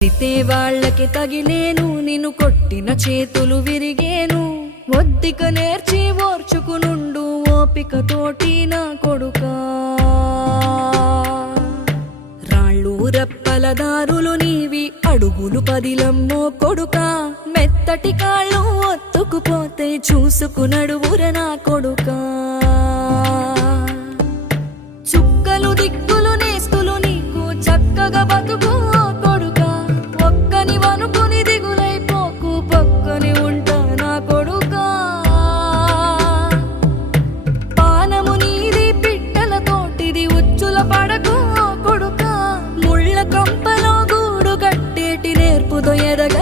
తితే వాళ్ళకి తగిలేను, నిన్ను కొట్టిన చేతులు విరిగేను. ఒద్దిక నేర్చి ఓర్చుకునుండు ఓపిక తోటి నా కొడుకా. రాళ్ళు రెప్పల దారులు నీవి, అడుగులు పదిలమ్మో కొడుకా. మెత్తటి కాళ్ళు ఒత్తుకుపోతే చూసుకునడువుర నా కొడుకా. చుక్కలు దిక్కులు నేస్తులు నీకు చక్కగా బతుకు కొడుకా. ఒక్కని వనుకుని దిగులైపోకు, పక్కని ఉంటా నా కొడుకా. పానము నీది పిట్టల తోటిది, ఉచ్చుల పడకు కొడుకా. ముళ్ళ కంపలో గూడు కట్టేటి నేర్పుతో ఎదగ